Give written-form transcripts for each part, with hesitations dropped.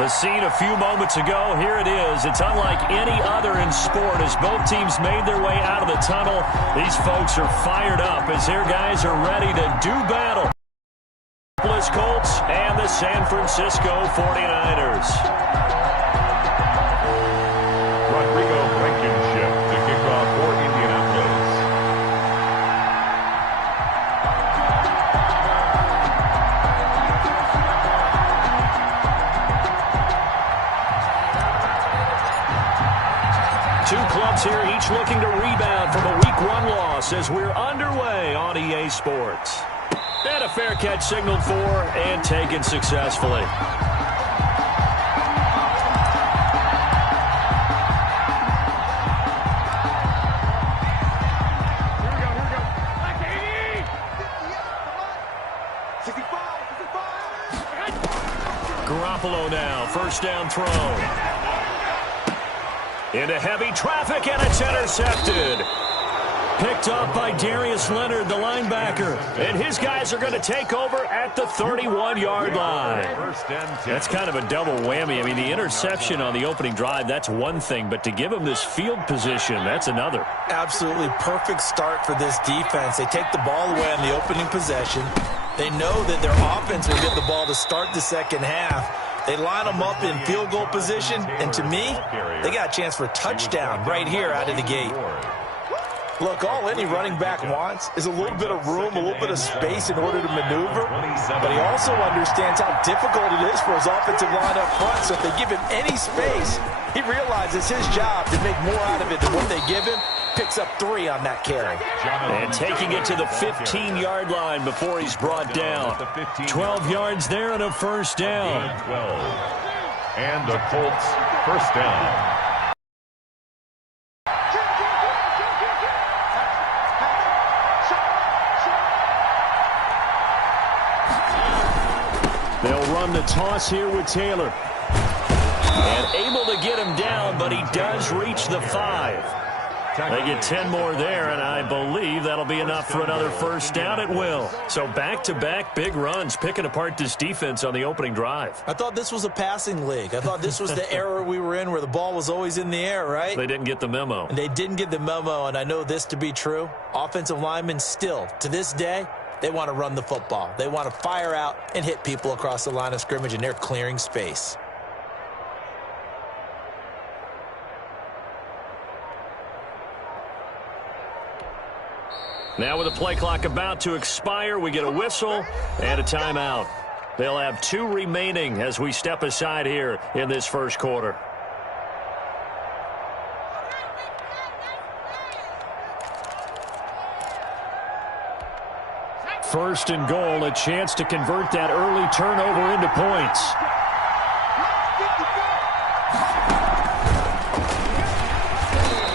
The scene a few moments ago, here it is. It's unlike any other in sport as both teams made their way out of the tunnel. These folks are fired up as their guys are ready to do battle. Colts and the San Francisco 49ers. Rodrigo Blankenship to kick off for Indianapolis. Two clubs here, each looking to rebound from a Week 1 loss as we're underway on EA Sports. And a fair catch signaled for and taken successfully. Garoppolo now, first down throw. Into heavy traffic, and it's intercepted. Picked up by Darius Leonard, the linebacker. And his guys are going to take over at the 31-yard line. That's kind of a double whammy. I mean, the interception on the opening drive, that's one thing. But to give them this field position, that's another. Absolutely perfect start for this defense. They take the ball away on the opening possession. They know that their offense will get the ball to start the second half. They line them up in field goal position. And to me, they got a chance for a touchdown right here out of the gate. Look, all any running back wants is a little bit of room, a little bit of space in order to maneuver. But he also understands how difficult it is for his offensive line up front. So if they give him any space, he realizes his job to make more out of it than what they give him. Picks up 3 on that carry. And taking it to the 15-yard line before he's brought down. 12 yards there and a first down. 12. And the Colts first down. They'll run the toss here with Taylor. And able to get him down, but he does reach the 5. They get 10 more there, and I believe that'll be enough for another first down at will. So back-to-back big runs, picking apart this defense on the opening drive. I thought this was a passing league. I thought this was the era we were in where the ball was always in the air, right? They didn't get the memo. And they didn't get the memo, and I know this to be true. Offensive linemen still, to this day, they want to run the football. They want to fire out and hit people across the line of scrimmage, and they're clearing space. Now with the play clock about to expire, we get a whistle and a timeout. They'll have 2 remaining as we step aside here in this first quarter. First and goal, a chance to convert that early turnover into points.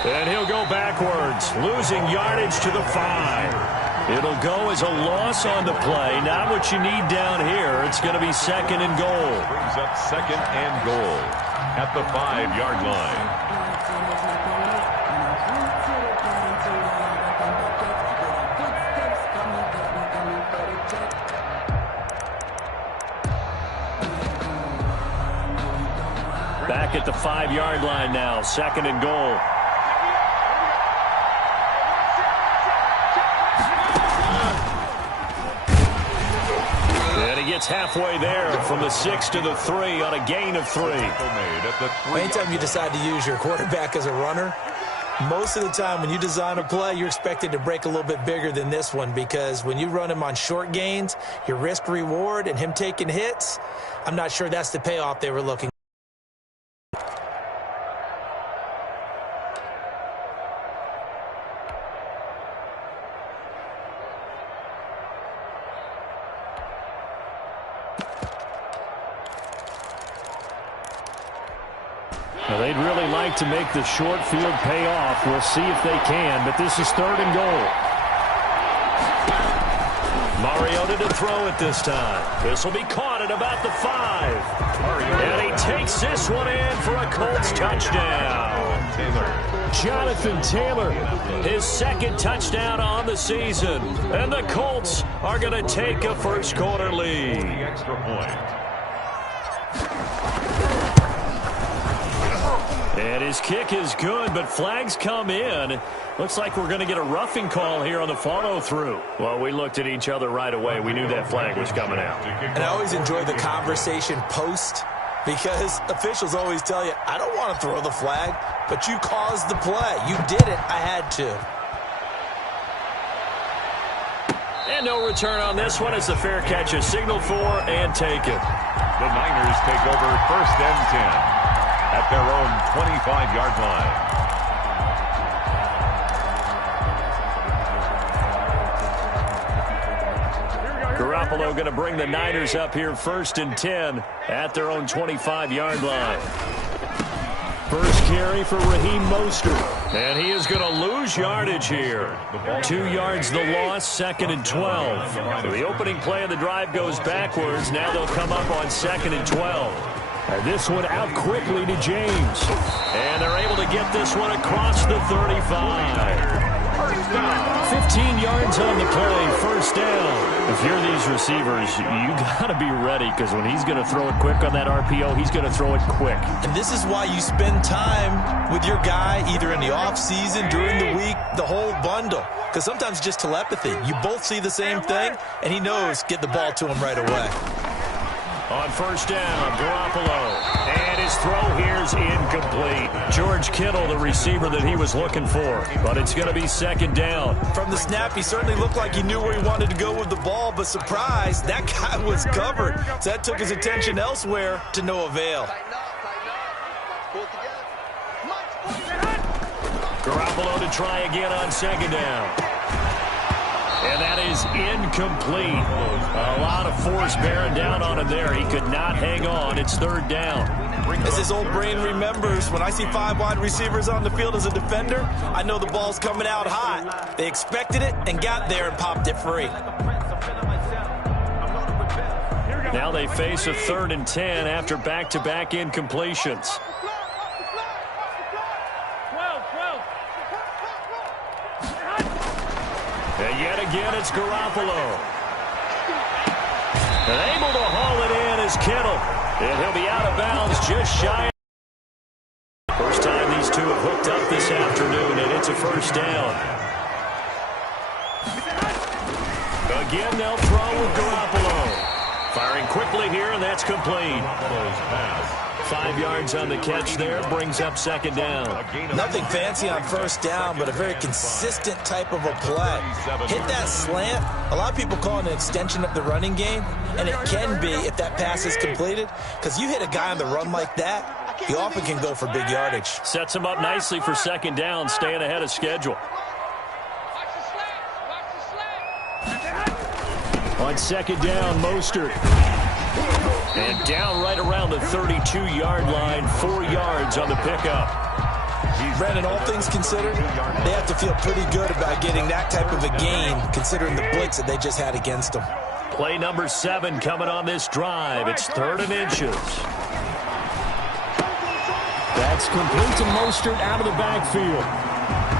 And he'll go backwards, losing yardage to the 5. It'll go as a loss on the play. Not what you need down here. It's going to be second and goal. Brings up second and goal at the 5-yard line. Back at the 5-yard line now, second and goal. And he gets halfway there from the 6 to the 3 on a gain of 3. Anytime you decide to use your quarterback as a runner, most of the time when you design a play, you're expected to break a little bit bigger than this one, because when you run him on short gains, your risk-reward and him taking hits, I'm not sure that's the payoff they were looking for. Well, they'd really like to make the short field pay off. We'll see if they can, but this is third and goal. Mariota to throw it this time. This will be caught at about the 5. And he takes this one in for a Colts touchdown. Jonathan Taylor, his second touchdown on the season. And the Colts are going to take a first quarter lead. Extra point. And his kick is good, but flags come in. Looks like we're going to get a roughing call here on the follow-through. Well, we looked at each other right away. We knew that flag was coming out. And I always enjoy the conversation post, because officials always tell you, I don't want to throw the flag, but you caused the play. You did it. I had to. And no return on this one as the fair catch is signaled for and taken. The Niners take over 1st and 10. At their own 25-yard line. Garoppolo going to bring the Niners up here 1st and 10 at their own 25-yard line. First carry for Raheem Mostert. And he is going to lose yardage here. 2 yards the loss, 2nd and 12. So the opening play of the drive goes backwards. Now they'll come up on 2nd and 12. And this one out quickly to James. And they're able to get this one across the 35. 15 yards on the play, 1st down. If you're these receivers, you got to be ready, because when he's going to throw it quick on that RPO, he's going to throw it quick. And this is why you spend time with your guy, either in the offseason, during the week, the whole bundle. Because sometimes it's just telepathy. You both see the same thing, and he knows get the ball to him right away. On 1st down, Garoppolo. And his throw here's incomplete. George Kittle, the receiver that he was looking for. But it's going to be 2nd down. From the snap, he certainly looked like he knew where he wanted to go with the ball, but surprise, that guy was covered. So that took his attention elsewhere to no avail. Garoppolo to try again on 2nd down. And that is incomplete. A lot of force bearing down on him there. He could not hang on. It's 3rd down. As his old brain remembers, when I see 5 wide receivers on the field as a defender, I know the ball's coming out hot. They expected it and got there and popped it free. Now they face a 3rd and 10 after back-to-back incompletions. And yet again, it's Garoppolo. And able to haul it in is Kittle. And he'll be out of bounds just shy. First time these two have hooked up this afternoon, and it's a 1st down. Again, they'll throw with Garoppolo. Firing quickly here, and that's complete. 5 yards on the catch there, brings up 2nd down. Nothing fancy on 1st down, but a very consistent type of a play. Hit that slant. A lot of people call it an extension of the running game, and it can be if that pass is completed, because you hit a guy on the run like that, he often can go for big yardage. Sets him up nicely for 2nd down, staying ahead of schedule. On 2nd down, Mostert. And down right around the 32-yard line, 4 yards on the pickup. Brandon, all things considered, they have to feel pretty good about getting that type of a gain, considering the blitz that they just had against them. Play number 7 coming on this drive. It's 3rd and inches. That's complete to Mostert out of the backfield.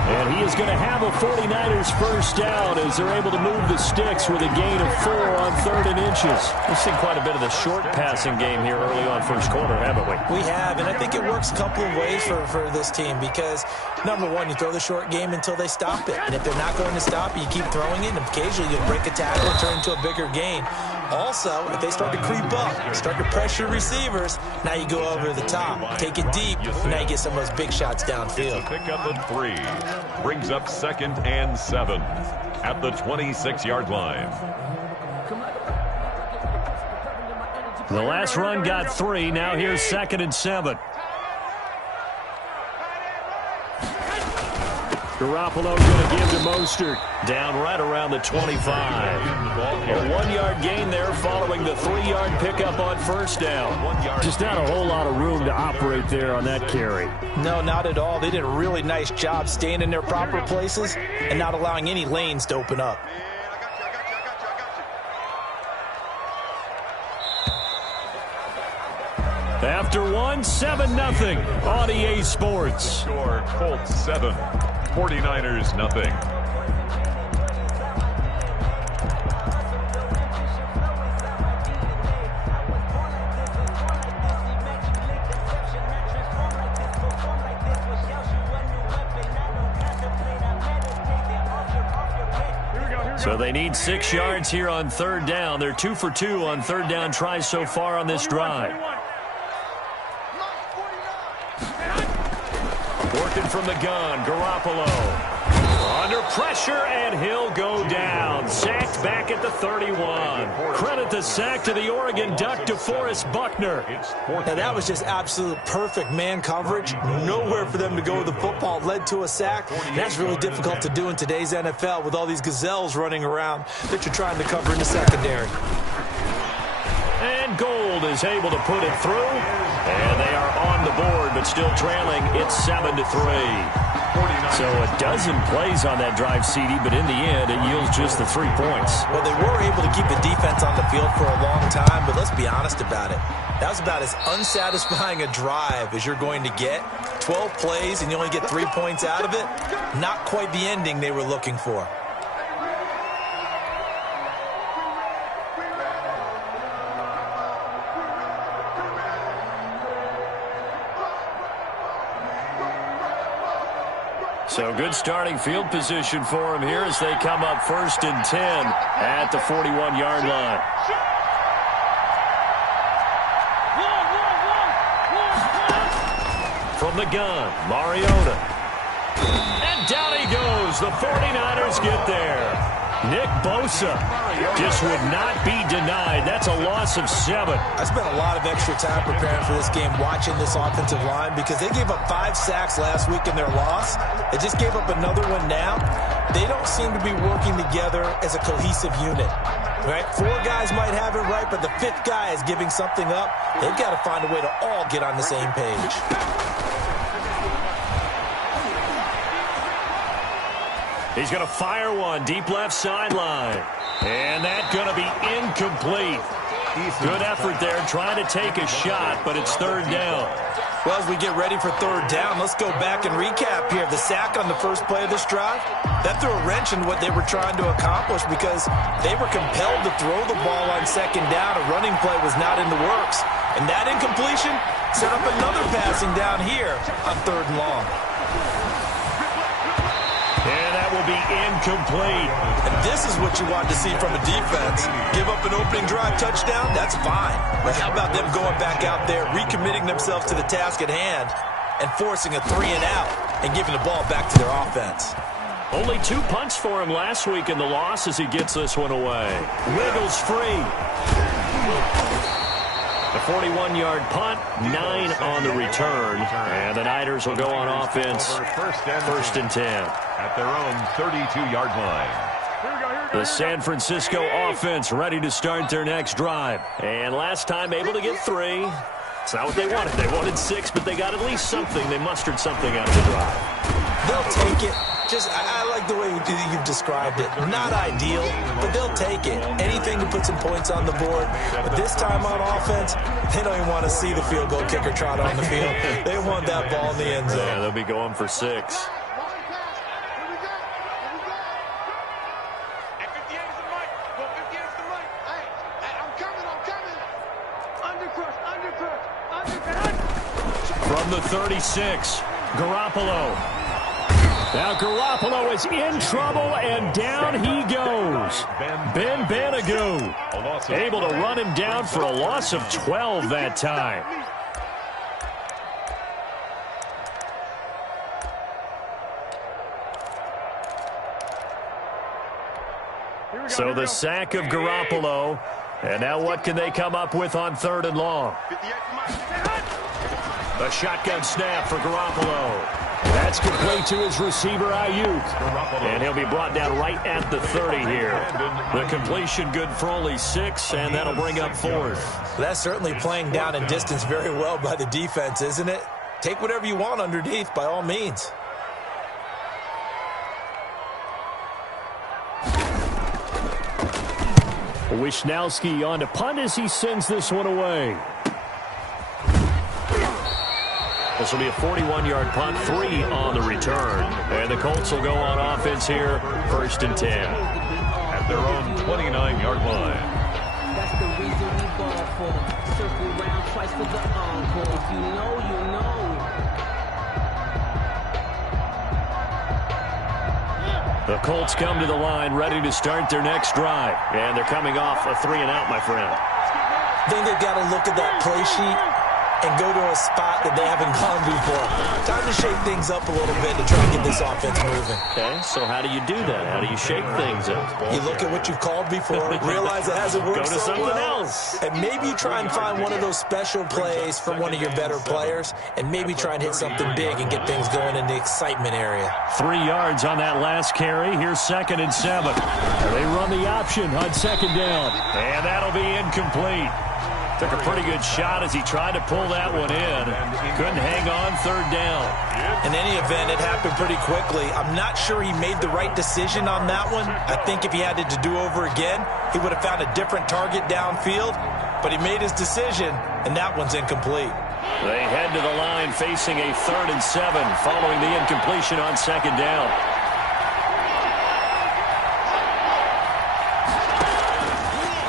And he is going to have a 49ers 1st down as they're able to move the sticks with a gain of 4 on 3rd and inches. We've seen quite a bit of the short passing game here early on 1st quarter, haven't we? We have, and I think it works a couple of ways for this team because, number one, you throw the short game until they stop it. And if they're not going to stop it, you keep throwing it, and occasionally you'll break a tackle and turn into a bigger gain. Also, if they start to creep up, start to pressure receivers, now you go over the top, take it deep, and now you get some of those big shots downfield. Pick up at 3. Brings up 2nd and 7 at the 26-yard line. The last run got 3. Now here's 2nd and 7. Garoppolo going to give to Mostert. Down right around the 25. A 1-yard gain there following the 3-yard pickup on 1st down. Just not a whole lot of room to operate there on that carry. No, not at all. They did a really nice job staying in their proper places and not allowing any lanes to open up. After 1, 7-0 on EA Sports. Score, Colts 7, 49ers nothing. So they need 6 yards here on third down. They're 2 for 2 on third down tries so far on this drive. Working from the gun, Garoppolo. Under pressure, and he'll go down. Sacked back at the 31. Credit the sack to the Oregon Duck, DeForest Buckner. Now, that was just absolute perfect man coverage. Nowhere for them to go with the football. Led to a sack. That's really difficult to do in today's NFL with all these gazelles running around that you're trying to cover in the secondary. And Gold is able to put it through. And they are on the board, but still trailing. It's 7-3. So a dozen plays on that drive, CD, but in the end, it yields just the 3 points. Well, they were able to keep the defense on the field for a long time, but let's be honest about it. That was about as unsatisfying a drive as you're going to get. 12 plays, and you only get 3 points out of it. Not quite the ending they were looking for. So good starting field position for him here as they come up 1st and 10 at the 41-yard line. From the gun, Mariota. And down he goes. The 49ers get there. Nick Bosa just would not be denied. That's a loss of 7. I spent a lot of extra time preparing for this game, watching this offensive line, because they gave up 5 sacks last week in their loss. They just gave up another one now. They don't seem to be working together as a cohesive unit. Right? 4 guys might have it right, but the 5th guy is giving something up. They've got to find a way to all get on the same page. He's going to fire one deep left sideline. And that's going to be incomplete. Good effort there trying to take a shot, but it's 3rd down. Well, as we get ready for 3rd down, let's go back and recap here. The sack on the first play of this drive, that threw a wrench in what they were trying to accomplish because they were compelled to throw the ball on 2nd down. A running play was not in the works. And that incompletion set up another passing down here on 3rd and long. And that will be incomplete. And this is what you want to see from a defense. Give up an opening drive touchdown, that's fine. But how about them going back out there, recommitting themselves to the task at hand, and forcing a 3-and-out and giving the ball back to their offense? Only 2 punts for him last week in the loss as he gets this one away. Wiggles free. The 41-yard punt, 9 on the return. And the Niners will go on offense, 1st and 10. At their own 32-yard line. The San Francisco offense ready to start their next drive. And last time able to get 3. It's not what they wanted. They wanted 6, but they got at least something. They mustered something out of the drive. They'll take it. I like the way you've described it. Not ideal, but they'll take it. Anything to put some points on the board. But this time on offense, they don't even want to see the field goal kicker trot on the field. They want that ball in the end zone. Yeah, they'll be going for 6. From the 36, Garoppolo. Now Garoppolo is in trouble, and down he goes. Ben Banagou able to run him down for a loss of 12 that time. So the sack of Garoppolo, and now what can they come up with on 3rd and long? The shotgun snap for Garoppolo. That's complete to his receiver, Ayuk. And he'll be brought down right at the 30 here. The completion good for only 6, and that'll bring up 4th. That's certainly playing down in distance very well by the defense, isn't it? Take whatever you want underneath, by all means. Wisnowski on to punt as he sends this one away. This will be a 41-yard punt, 3 on the return. And the Colts will go on offense here, 1st and 10. At their own 29-yard line. That's the reason we ball for. Circle round twice for the encore. If you know, you know. The Colts come to the line ready to start their next drive. And they're coming off a 3-and-out, my friend. I think they've got to look at that play sheet and go to a spot that they haven't gone before. Time to shake things up a little bit to try and get this offense moving. Okay, so how do you do that? How do you shake things up? You look at what you've called before, realize it hasn't worked Go to something else. and maybe you try and find one of those special plays from one of your better players, and maybe try and hit something big and get things going in the excitement area. 3 yards on that last carry. Here's 2nd and 7. They run the option on 2nd down, and that'll be incomplete. Took a pretty good shot as he tried to pull that one in. Couldn't hang on 3rd down. In any event, it happened pretty quickly. I'm not sure he made the right decision on that one. I think if he had it to do over again, he would have found a different target downfield. But he made his decision, and that one's incomplete. They head to the line facing a 3rd and 7 following the incompletion on 2nd down.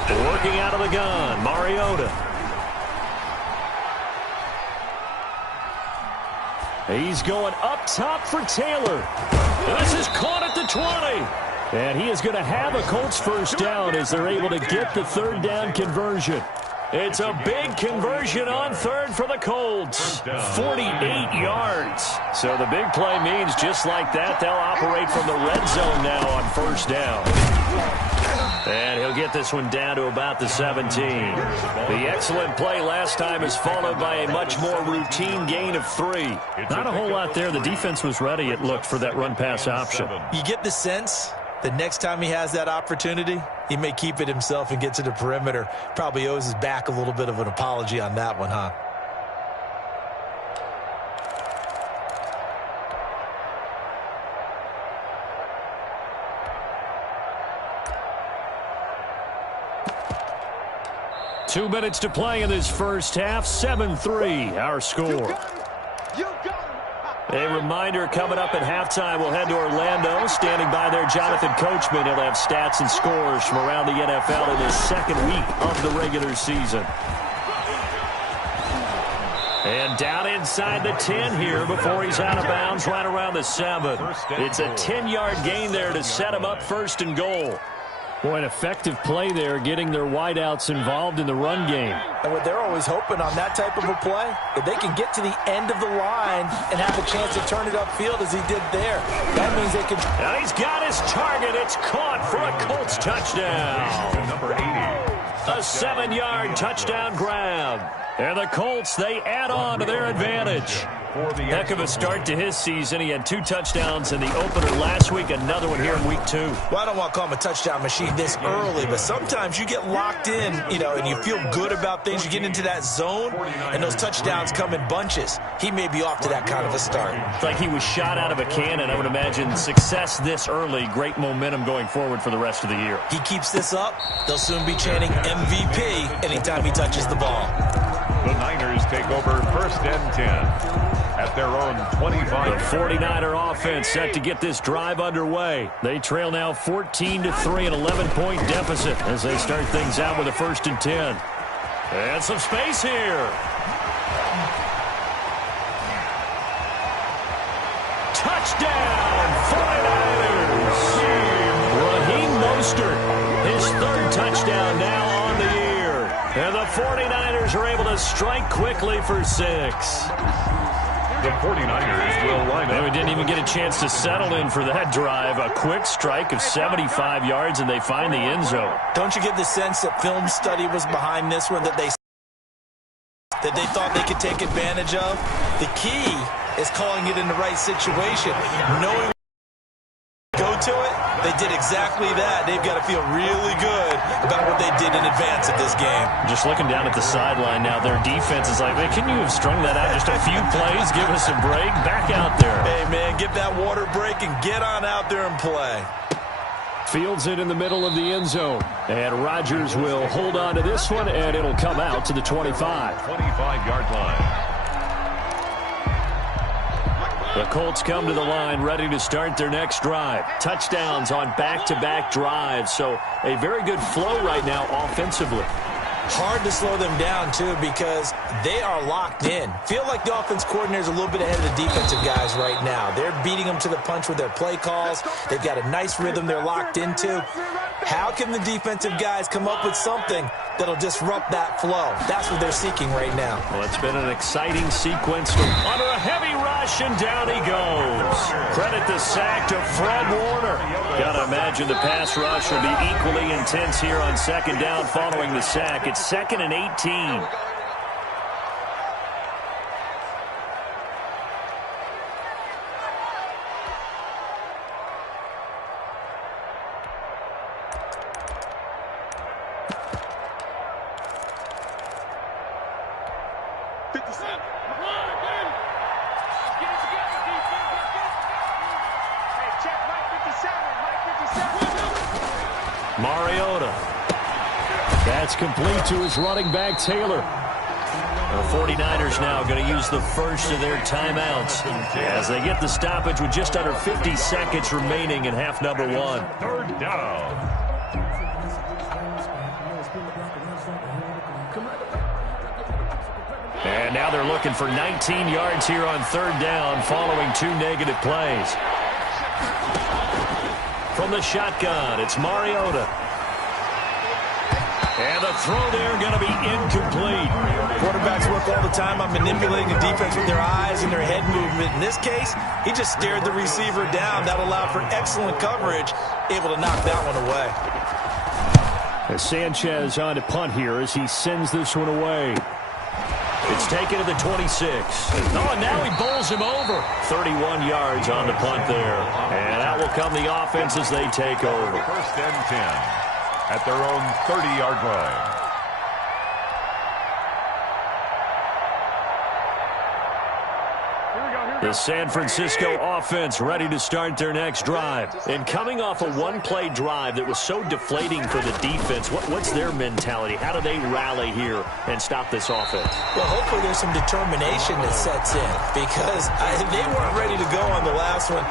Working out of the gun, Mariota. He's going up top for Taylor. This is caught at the 20. And he is going to have a Colts 1st down as they're able to get the 3rd down conversion. It's a big conversion on 3rd for the Colts. 48 yards. So the big play means just like that, they'll operate from the red zone now on 1st down. And he'll get this one down to about the 17. The excellent play last time is followed by a much more routine gain of 3. Not a whole lot there. The defense was ready, it looked, for that run-pass option. You get the sense the next time he has that opportunity, he may keep it himself and get to the perimeter. Probably owes his back a little bit of an apology on that one, huh? Two minutes to play in this first half. 7-3, our score. A reminder, coming up at halftime, we'll head to Orlando. Standing by there, Jonathan Coachman. He'll have stats and scores from around the NFL in his 2nd week of the regular season. And down inside the 10 here before he's out of bounds right around the 7. It's a 10-yard gain there to set him up 1st and goal. Boy, an effective play there, getting their wideouts involved in the run game. And what they're always hoping on that type of a play, if they can get to the end of the line and have a chance to turn it upfield as he did there, that means they can... Now he's got his target. It's caught for a Colts touchdown. Number 80. A 7-yard touchdown grab. And the Colts, they add on to their advantage. Heck of a start to his season. He had 2 touchdowns in the opener last week, another one here in week 2. Well, I don't want to call him a touchdown machine this early, but sometimes you get locked in, and you feel good about things. You get into that zone, and those touchdowns come in bunches. He may be off to that kind of a start. It's like he was shot out of a cannon. I would imagine success this early, great momentum going forward for the rest of the year. He keeps this up, they'll soon be chanting MVP anytime he touches the ball. The Niners take over 1st and 10. At their own 25. The 49er offense set to get this drive underway. They trail now 14-3, an 11-point deficit as they start things out with a 1st and 10. And some space here. Touchdown, 49ers. Raheem Mostert, his 3rd touchdown now on the year. And the 49ers are able to strike quickly for 6. The 49ers will line up. They didn't even get a chance to settle in for that drive. A quick strike of 75 yards, and they find the end zone. Don't you get the sense that film study was behind this one, that they thought they could take advantage of? The key is calling it in the right situation. Knowing go to it, they did exactly that. They've got to feel really good about what they did in advance of this game. Just looking down at the sideline now, their defense is like, man, can you have strung that out just a few plays? Give us a break. Back out there. Hey, man, get that water break and get on out there and play. Fields it in the middle of the end zone. And Rodgers will hold on to this one, and it'll come out to the 25. 25-yard line. The Colts come to the line ready to start their next drive. Touchdowns on back-to-back drives, so a very good flow right now offensively. Hard to slow them down, too, because they are locked in. Feel like the offense coordinator is a little bit ahead of the defensive guys right now. They're beating them to the punch with their play calls. They've got a nice rhythm they're locked into. How can the defensive guys come up with something that'll disrupt that flow? That's what they're seeking right now. Well, it's been an exciting sequence under a heavy rush, and down he goes. Credit the sack to Fred Warner. Gotta imagine the pass rush will be equally intense here on second down following the sack. It's 2nd and 18. Mariota. That's complete to his running back, Taylor. The 49ers now going to use the first of their timeouts as they get the stoppage with just under 50 seconds remaining in half number 1. 3rd down. And now they're looking for 19 yards here on 3rd down following 2 negative plays. From the shotgun, it's Mariota. And the throw there going to be incomplete. Quarterbacks work all the time on manipulating the defense with their eyes and their head movement. In this case, he just stared the receiver down. That allowed for excellent coverage, able to knock that one away. As Sanchez on to punt here as he sends this one away. It's taken to the 26. Oh, and now he bowls him over. 31 yards on the punt there. And out will come the offense as they take over. 1st and 10 at their own 30-yard line. The San Francisco offense ready to start their next drive. And coming off a one-play drive that was so deflating for the defense, what's their mentality? How do they rally here and stop this offense? Well, hopefully there's some determination that sets in because they weren't ready to go on the last one.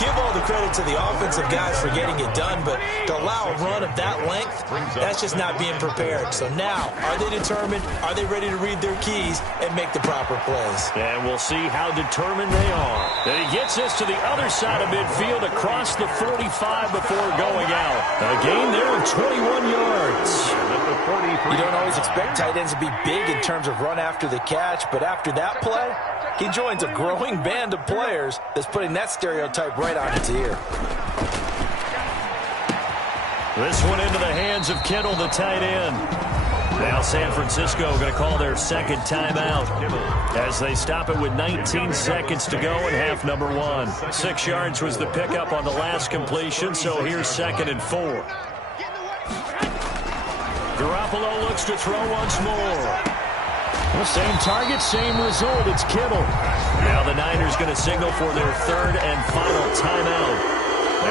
Give all the credit to the offensive guys for getting it done, but to allow a run of that length, that's just not being prepared. So now, are they determined? Are they ready to read their keys and make the proper plays? And we'll see how determined they are. And he gets this to the other side of midfield across the 45 before going out. A gain there of 21 yards. You don't always expect tight ends to be big in terms of run after the catch, but after that play, he joins a growing band of players that's putting that stereotype right on its ear. This one into the hands of Kittle, the tight end. Now San Francisco going to call their second timeout as they stop it with 19 seconds to go in half number 1. 6 yards was the pickup on the last completion, so here's 2nd and 4. Garoppolo looks to throw once more. Well, same target, same result. It's Kittle. Now the Niners going to signal for their 3rd and final timeout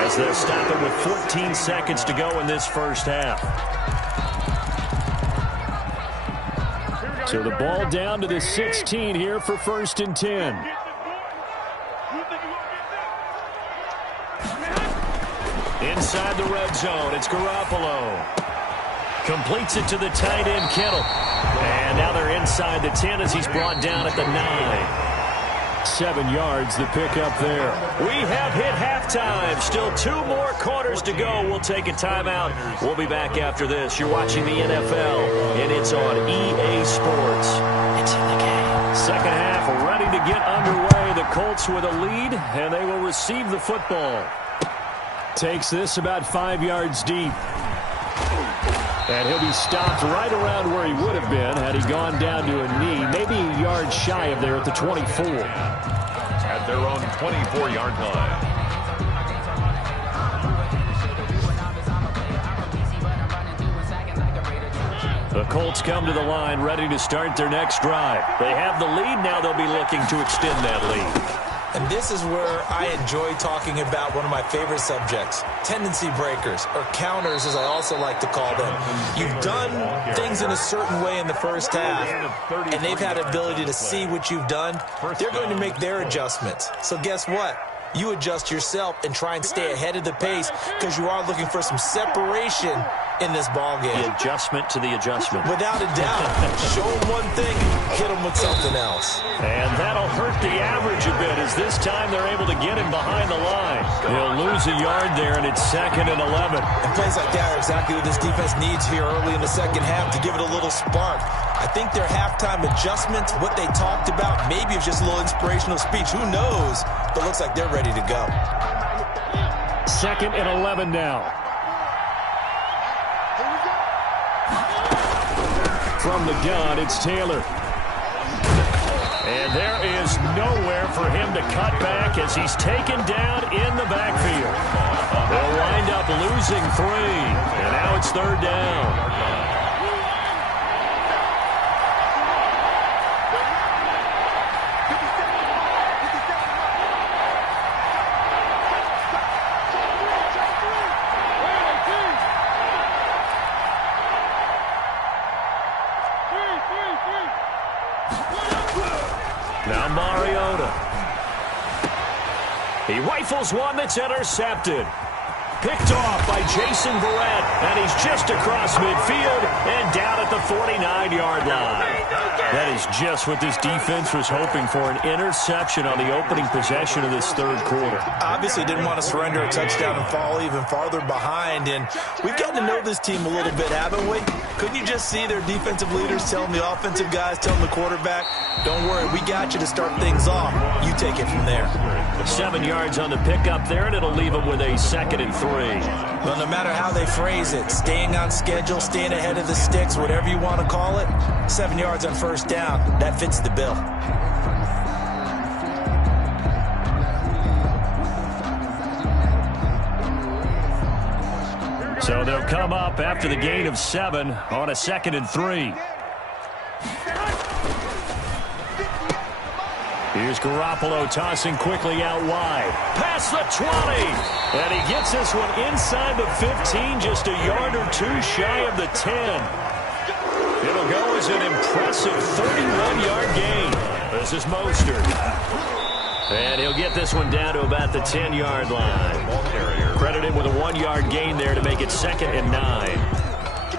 as they'll stop it with 14 seconds to go in this first half. So the ball down to the 16 here for 1st and 10. Inside the red zone, it's Garoppolo. Completes it to the tight end, Kittle. And now they're inside the 10 as he's brought down at the 9. 7 yards, the pickup there. We have hit halftime. Still 2 more quarters to go. We'll take a timeout. We'll be back after this. You're watching the NFL, and it's on EA Sports. It's in the game. Second half ready to get underway. The Colts with a lead, and they will receive the football. Takes this about 5 yards deep. And he'll be stopped right around where he would have been had he gone down to a knee, maybe a yard shy of there at the 24. At their own 24-yard line. The Colts come to the line ready to start their next drive. They have the lead. Now they'll be looking to extend that lead. And this is where I enjoy talking about one of my favorite subjects, tendency breakers, or counters as I also like to call them. You've done things in a certain way in the first half, and they've had the ability to see what you've done. They're going to make their adjustments. So guess what? You adjust yourself and try and stay ahead of the pace because you are looking for some separation in this ballgame. The adjustment to the adjustment. Without a doubt. Show them one thing, hit them with something else. And that'll hurt the average a bit as this time they're able to get him behind the line. He'll lose a yard there, and it's 2nd and 11. And plays like that are exactly what this defense needs here early in the second half to give it a little spark. I think their halftime adjustments, what they talked about, maybe it's just a little inspirational speech. Who knows? But looks like they're ready to go. 2nd and 11 now. From the gun, it's Taylor. And there is nowhere for him to cut back as he's taken down in the backfield. They'll wind up losing 3. And now it's 3rd down. Now Mariota. He rifles one that's intercepted. Picked off by Jason Verrett, and he's just across midfield and down at the 49-yard line. That is just what this defense was hoping for, an interception on the opening possession of this third quarter. Obviously didn't want to surrender a touchdown and fall even farther behind, and we've gotten to know this team a little bit, haven't we? Couldn't you just see their defensive leaders telling the offensive guys, telling the quarterback, don't worry, we got you to start things off. You take it from there. 7 yards on the pickup there, and it'll leave them with a 2nd and 3. Well, no matter how they phrase it, staying on schedule, staying ahead of the sticks, whatever you want to call it, 7 yards on first down, that fits the bill. So they'll come up after the gain of 7 on a 2nd and 3. Here's Garoppolo tossing quickly out wide. Past the 20. And he gets this one inside the 15, just a yard or 2 shy of the 10. It'll go as an impressive 31-yard gain. This is Mostert. And he'll get this one down to about the 10-yard line. Credit him with a 1-yard gain there to make it 2nd and 9.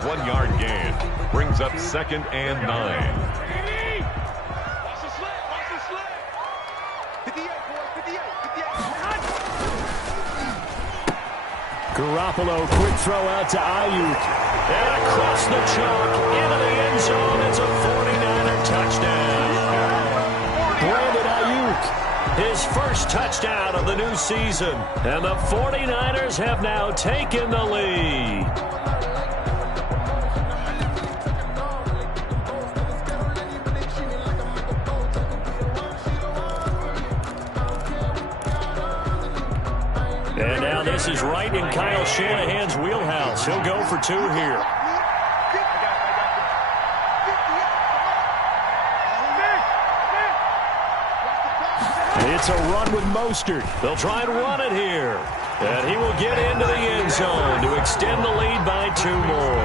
1-yard gain brings up 2nd and 9. Garoppolo, quick throw out to Ayuk. And across the chalk, into the end zone. It's a 49er touchdown. Brandon Ayuk, his first touchdown of the new season. And the 49ers have now taken the lead. And now this is right in Kyle Shanahan's wheelhouse. He'll go for 2 here. It's a run with Mostert. They'll try and run it here. And he will get into the end zone to extend the lead by 2 more.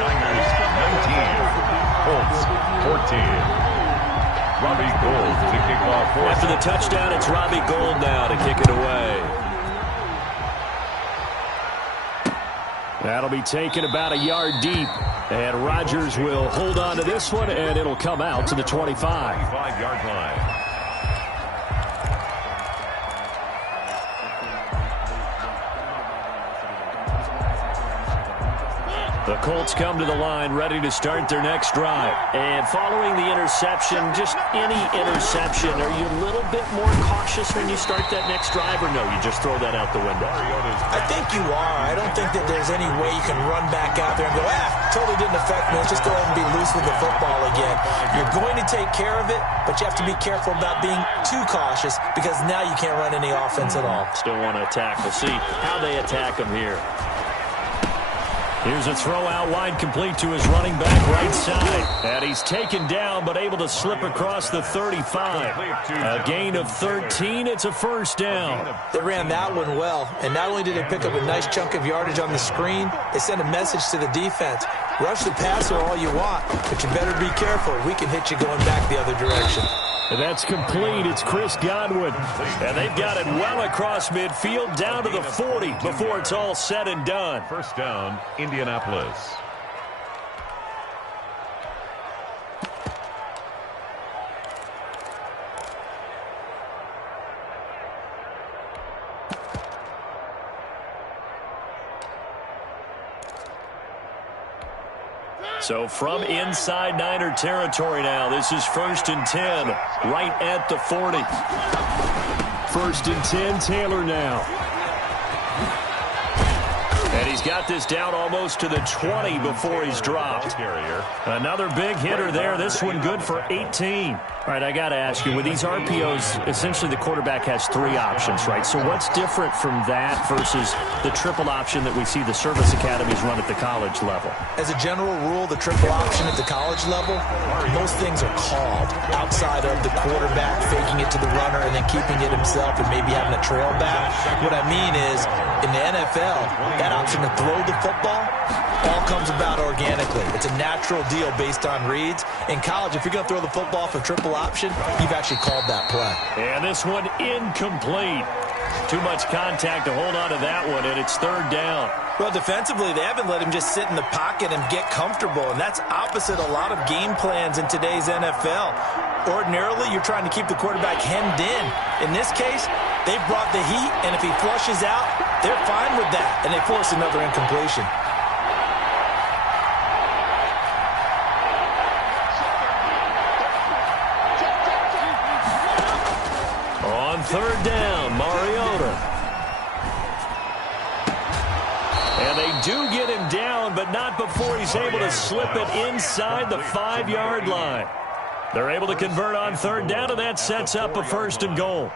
Niners 19, Colts 14. Robbie Gould to kick off. After the touchdown, it's Robbie Gould now to kick it away. That'll be taken about a yard deep. And Rodgers will hold on to this one, and it'll come out to the 25. 25-yard line. The Colts come to the line ready to start their next drive. And following the interception, just any interception, are you a little bit more cautious when you start that next drive, or no, you just throw that out the window? I think you are. I don't think that there's any way you can run back out there and go, totally didn't affect me. Let's just go ahead and be loose with the football again. You're going to take care of it, but you have to be careful about being too cautious because now you can't run any offense at all. Still want to attack. We'll see how they attack them here. Here's a throw out wide, complete to his running back right side. And he's taken down, but able to slip across the 35. A gain of 13. It's a first down. They ran that one well. And not only did they pick up a nice chunk of yardage on the screen, they sent a message to the defense. Rush the passer all you want, but you better be careful. We can hit you going back the other direction. And that's complete. It's Chris Godwin. And they've got it well across midfield down to the 40 before it's all said and done. First down, Indianapolis. So from inside Niner territory now, this is 1st and 10, right at the 40. 1st and 10, Taylor now. And he's got this down almost to the 20 before he's dropped. Another big hitter there. This one good for 18. All right, I got to ask you, with these RPOs, essentially the quarterback has 3 options, right? So what's different from that versus the triple option that we see the service academies run at the college level? As a general rule, the triple option at the college level, most things are called outside of the quarterback faking it to the runner and then keeping it himself and maybe having a trail back. What I mean is, in the NFL, that option to throw the football all comes about organically. It's a natural deal based on reads. In college, if you're going to throw the football for triple option, you've actually called that play. And this one incomplete. Too much contact to hold on to that one, and it's 3rd down. Well, defensively, they haven't let him just sit in the pocket and get comfortable, and that's opposite a lot of game plans in today's NFL. Ordinarily, you're trying to keep the quarterback hemmed in. In this case, they brought the heat, and if he flushes out, they're fine with that, and they force another incompletion. On 3rd down, Mariota. And they do get him down, but not before he's able to slip it inside the 5-yard line. They're able to convert on 3rd down, and that sets up a 1st and goal.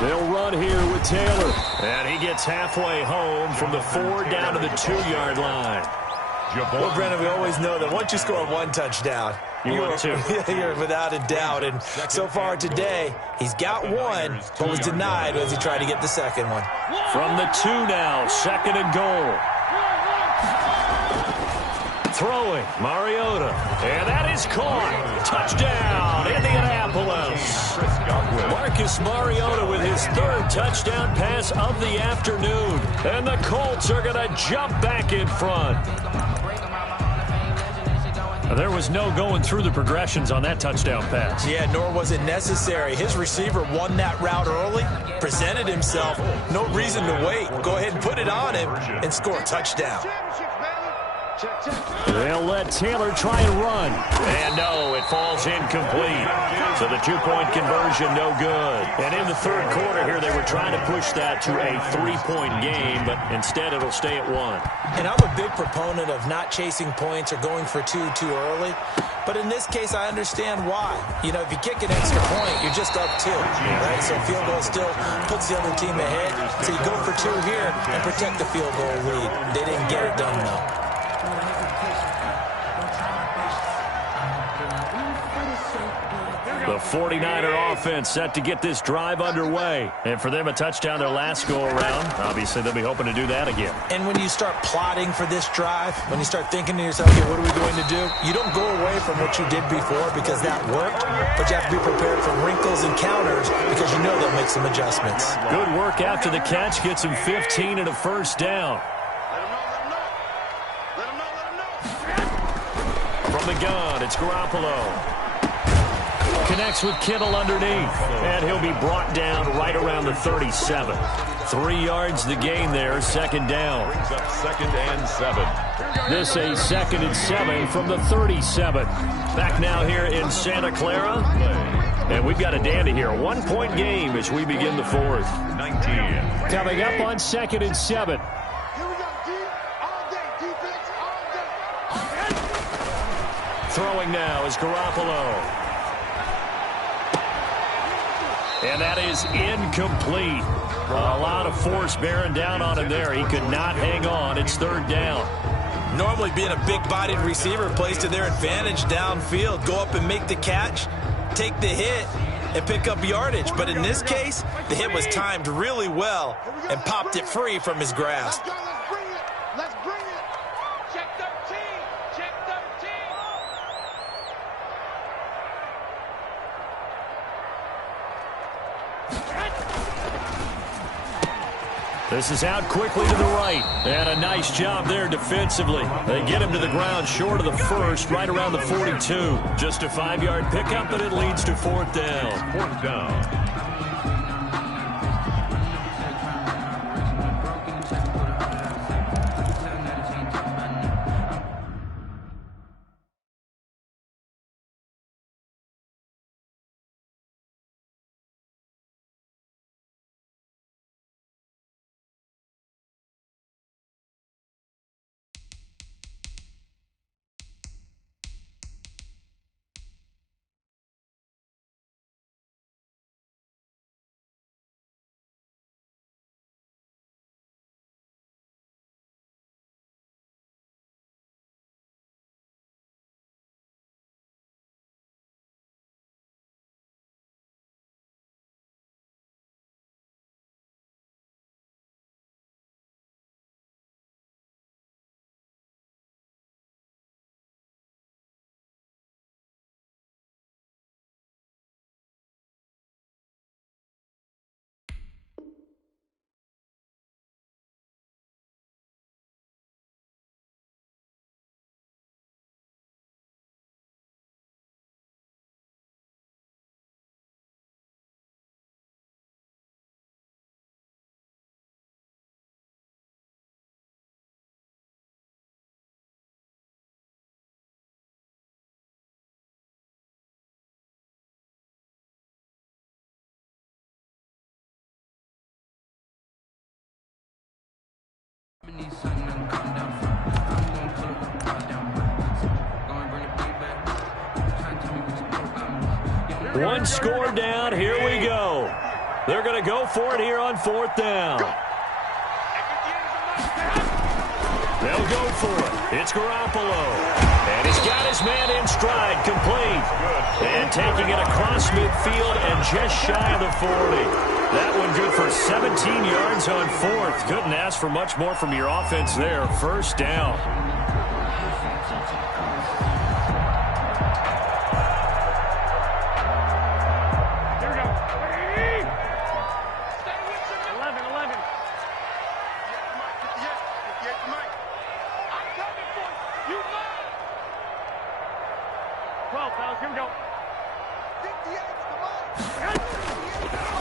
They'll run here with Taylor. And he gets halfway home from the 4 down to the 2-yard line. Well, Brennan, we always know that once you score 1 touchdown, you're without a doubt. And so far today, he's got 1, but was denied as he tried to get the 2nd one. From the 2 now, 2nd and goal. Throwing, Mariota. And that is caught. Touchdown, Indianapolis. Marcus Mariota with his 3rd touchdown pass of the afternoon. And the Colts are going to jump back in front. There was no going through the progressions on that touchdown pass. Yeah, nor was it necessary. His receiver won that route early, presented himself. No reason to wait. Go ahead and put it on him and score a touchdown. They'll let Taylor try and run. And no, it falls incomplete. So the 2-point conversion, no good. And in the 3rd quarter here, they were trying to push that to a 3-point game, but instead it'll stay at 1. And I'm a big proponent of not chasing points or going for 2 too early. But in this case, I understand why. You know, if you kick an extra point, you're just up 2, right? So field goal still puts the other team ahead. So you go for 2 here and protect the field goal lead. They didn't get it done, though. The 49er offense set to get this drive underway. And for them, a touchdown their last go-around. Obviously, they'll be hoping to do that again. And when you start plotting for this drive, when you start thinking to yourself, okay, what are we going to do? You don't go away from what you did before because that worked, but you have to be prepared for wrinkles and counters because you know they'll make some adjustments. Good work after the catch. Gets him 15 and a 1st down. From the gun, it's Garoppolo. Connects with Kittle underneath, and he'll be brought down right around the 37. 3 yards the gain there, 2nd down. Brings up 2nd and 7. This a 2nd and 7 from the 37. Back now here in Santa Clara. And we've got a dandy here. 1-point game as we begin the 4th. 19. Coming up on 2nd and 7. Throwing now is Garoppolo. And that is incomplete. A lot of force bearing down on him there. He could not hang on. It's 3rd down. Normally being a big-bodied receiver plays to their advantage downfield. Go up and make the catch, take the hit, and pick up yardage. But in this case, the hit was timed really well and popped it free from his grasp. Let's bring it. Check 13. Check 13. This is out quickly to the right. And a nice job there defensively. They get him to the ground short of the first, right around the 42. Just a 5-yard pickup, and it leads to 4th down. 4th down. One score down. Here we go. They're going to go for it here on 4th down. They'll go for it. It's Garoppolo. And he's got his man in stride, complete. And taking it across midfield and just shy of the 40. That one good for 17 yards on 4th. Couldn't ask for much more from your offense there. 1st down.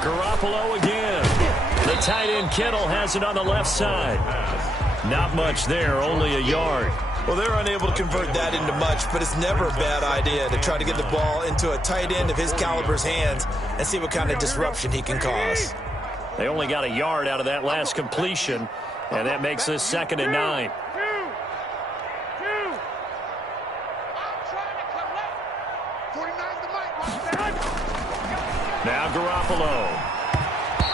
Garoppolo again. The tight end Kittle has it on the left side. Not much there, only a yard. Well, they're unable to convert that into much, but it's never a bad idea to try to get the ball into a tight end of his caliber's hands and see what kind of disruption he can cause. They only got a yard out of that last completion, and that makes this 2nd and 9. Now Garoppolo.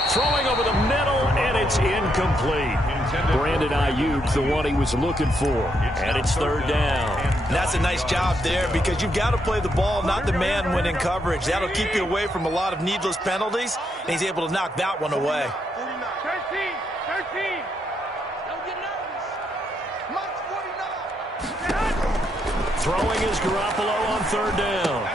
Throwing over the middle, and it's incomplete. Brandon Ayuk, the one he was looking for. And it's 3rd down. And that's a nice job there because you've got to play the ball, not the man when in coverage. That'll keep you away from a lot of needless penalties, and he's able to knock that one away. 13. Don't get nervous. Mike's 49. Throwing is Garoppolo on 3rd down.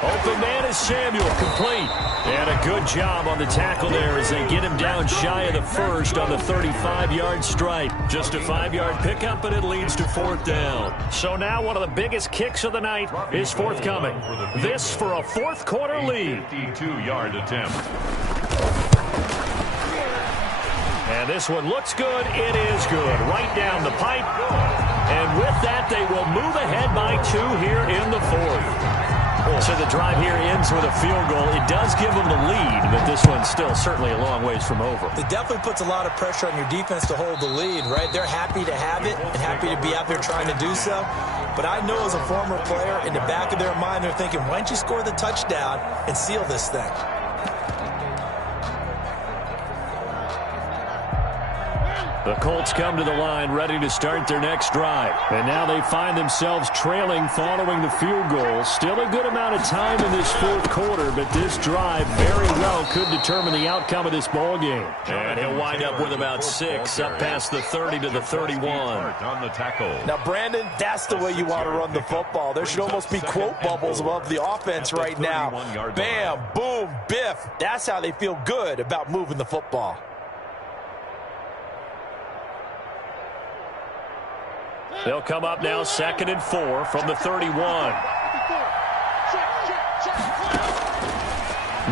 Open man is Samuel, complete. And a good job on the tackle there as they get him down shy of the first on the 35-yard stripe. Just a 5-yard pickup, and it leads to 4th down. So now one of the biggest kicks of the night is forthcoming. This for a 4th quarter lead. 52-yard attempt. And this one looks good. It is good. Right down the pipe. And with that, they will move ahead by 2 here in the 4th. So the drive here ends with a field goal. It does give them the lead, but this one's still certainly a long ways from over. It definitely puts a lot of pressure on your defense to hold the lead, right? They're happy to have it and happy to be out there trying to do so. But I know as a former player, in the back of their mind, they're thinking, why don't you score the touchdown and seal this thing? The Colts come to the line ready to start their next drive. And now they find themselves trailing following the field goal. Still a good amount of time in this fourth quarter, but this drive very well could determine the outcome of this ball game. And he'll wind up with about 6 up past the 30 to the 31. On the tackle. Now, Brandon, that's the way you want to run the football. There should almost be quote bubbles above the offense right now. Bam, boom, biff. That's how they feel good about moving the football. They'll come up now 2nd and 4 from the 31.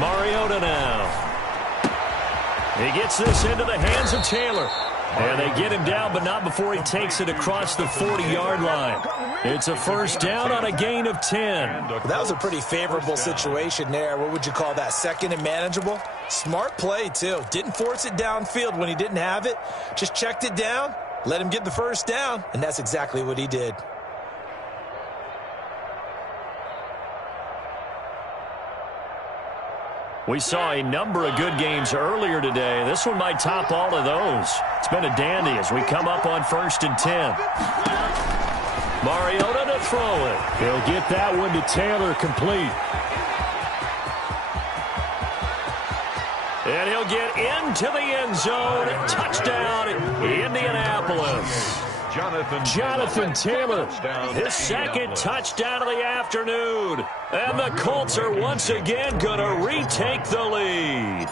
Mariota now. He gets this into the hands of Taylor. And they get him down, but not before he takes it across the 40-yard line. It's a first down on a gain of 10. That was a pretty favorable situation there. What would you call that? 2nd and manageable? Smart play, too. Didn't force it downfield when he didn't have it. Just checked it down, let him get the first down, and that's exactly what he did. We saw a number of good games earlier today. This one might top all of those. It's been a dandy as we come up on 1st and 10. Mariota to throw it. He'll get that one to Taylor complete. And he'll get into the end zone. Touchdown, Indianapolis. Jonathan Taylor, his 2nd touchdown of the afternoon. And the Colts are once again going to retake the lead.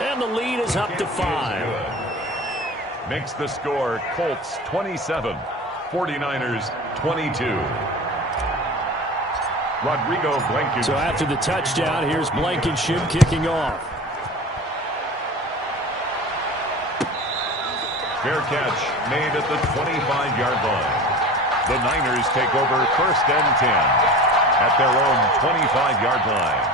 And the lead is up to 5. Makes the score Colts 27, 49ers 22. Rodrigo Blankenship. So after the touchdown, here's Blankenship kicking off. Fair catch made at the 25-yard line. The Niners take over 1st and 10 at their own 25-yard line.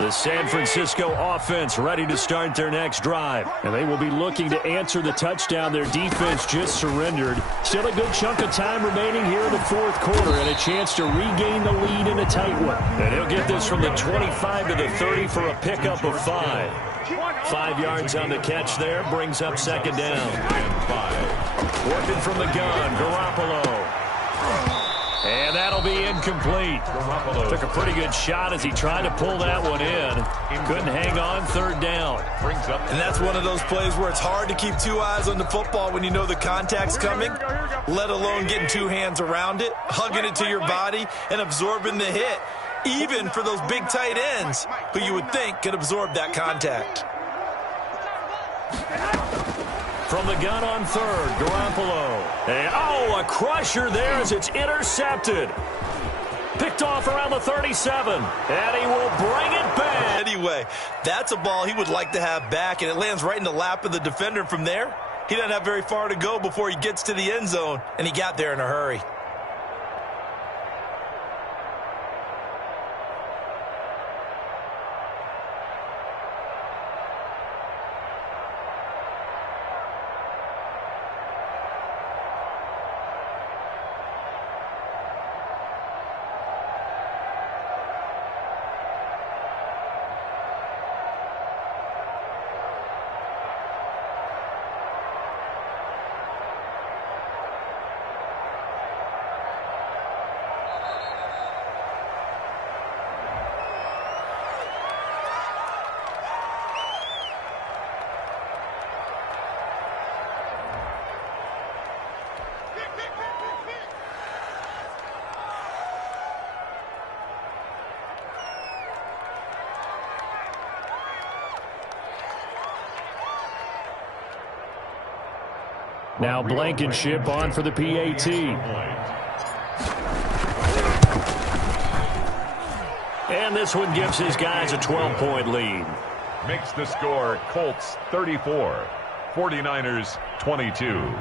The San Francisco offense ready to start their next drive. And they will be looking to answer the touchdown their defense just surrendered. Still a good chunk of time remaining here in the fourth quarter and a chance to regain the lead in a tight one. And he'll get this from the 25 to the 30 for a pickup of 5. 5 yards on the catch there, brings up 2nd down. And 5. Working from the gun, Garoppolo. And that'll be incomplete. Took a pretty good shot as he tried to pull that one in. Couldn't hang on, 3rd down. And that's one of those plays where it's hard to keep 2 eyes on the football when you know the contact's coming, let alone getting 2 hands around it, hugging it to your body, and absorbing the hit. Even for those big tight ends who you would think could absorb that contact. From the gun on 3rd, Garoppolo. And, a crusher there as it's intercepted. Picked off around the 37. And he will bring it back. Anyway, that's a ball he would like to have back, and it lands right in the lap of the defender from there. He doesn't have very far to go before he gets to the end zone, and he got there in a hurry. Now Blankenship on for the PAT. And this one gives his guys a 12-point lead. Makes the score Colts 34, 49ers 22.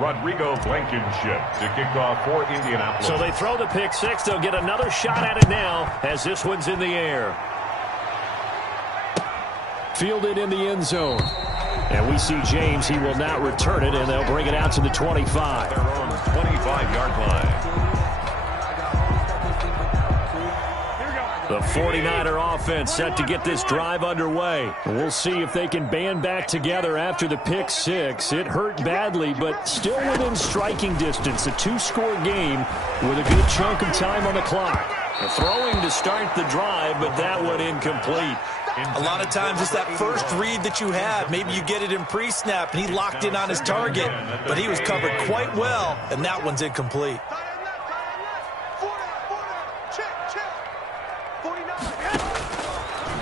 Rodrigo Blankenship to kick off for Indianapolis. So they throw the pick 6. They'll get another shot at it now as this one's in the air. Fielded in the end zone. And we see James. He will not return it, and they'll bring it out to the 25. Their own 25-yard line. The 49er offense set to get this drive underway. We'll see if they can band back together after the pick six. It hurt badly, but still within striking distance. A two-score game with a good chunk of time on the clock. Throwing to start the drive, but that one incomplete. A lot of times it's that first read that you have. Maybe you get it in pre-snap, and he locked in on his target, but he was covered quite well, and that one's incomplete.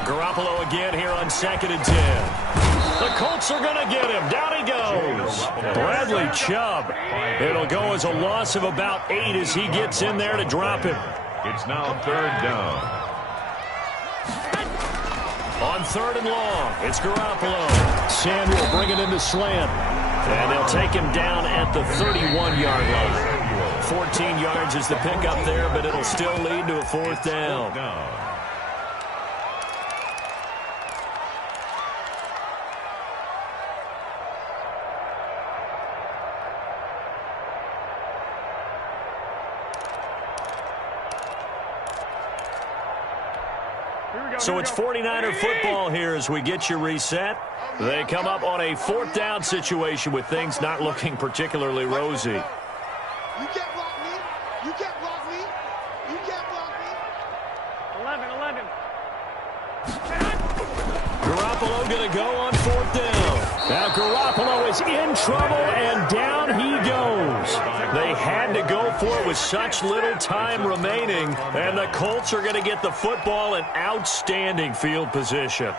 Garoppolo again here on 2nd and 10. The Colts are going to get him. Down he goes. Bradley Chubb. It'll go as a loss of about 8 as he gets in there to drop him. It's now 3rd down. On 3rd and long, it's Garoppolo. Samuel bringing in the slant. And they'll take him down at the 31-yard line. 14 yards is the pickup there, but it'll still lead to a 4th down. So it's 49er football here as we get you reset. They come up on a 4th down situation with things not looking particularly rosy. You can't block me. You can't block me. You can't block me. 11. Garoppolo going to go on 4th down. Now Garoppolo is in trouble, and down he goes. They had to go for it with such little time remaining, and the Colts are going to get the football in outstanding field position.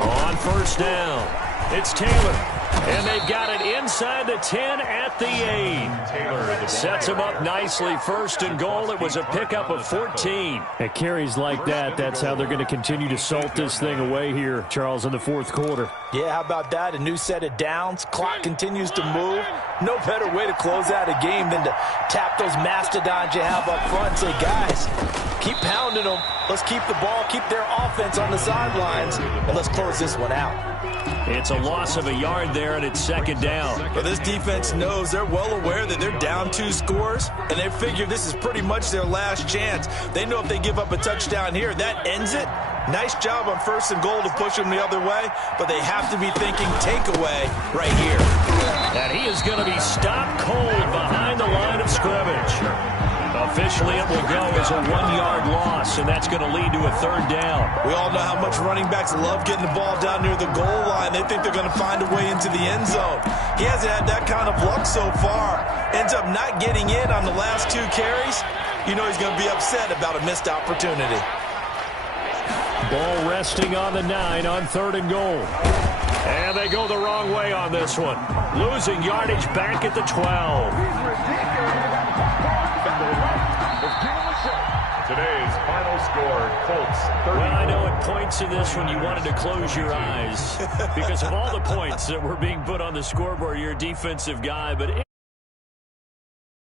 On 1st down, it's Taylor. And they've got it inside the 10 at the 8. Sets him up nicely. 1st and goal. It was a pickup of 14. At carries like that, that's how they're going to continue to salt this thing away here, Charles, in the 4th quarter. Yeah, how about that? A new set of downs. Clock continues to move. No better way to close out a game than to tap those mastodons you have up front and say, guys, keep pounding them. Let's keep the ball, keep their offense on the sidelines, and let's close this one out. It's a loss of a yard there, and it's 2nd down. But this defense knows, they're well aware that they're down 2 scores, and they figure this is pretty much their last chance. They know if they give up a touchdown here, that ends it. Nice job on 1st and goal to push them the other way, but they have to be thinking takeaway right here. And he is going to be stopped cold behind the line of scrimmage. Officially, it will go as a 1-yard loss, and that's going to lead to a 3rd down. We all know how much running backs love getting the ball down near the goal line. They think they're going to find a way into the end zone. He hasn't had that kind of luck so far. Ends up not getting in on the last 2 carries. You know he's going to be upset about a missed opportunity. Ball resting on the 9 on 3rd and goal. And they go the wrong way on this one. Losing yardage back at the 12. Today's final score, Colts 30. Well, I know at points in this one you wanted to close your eyes because of all the points that were being put on the scoreboard. You're a defensive guy, but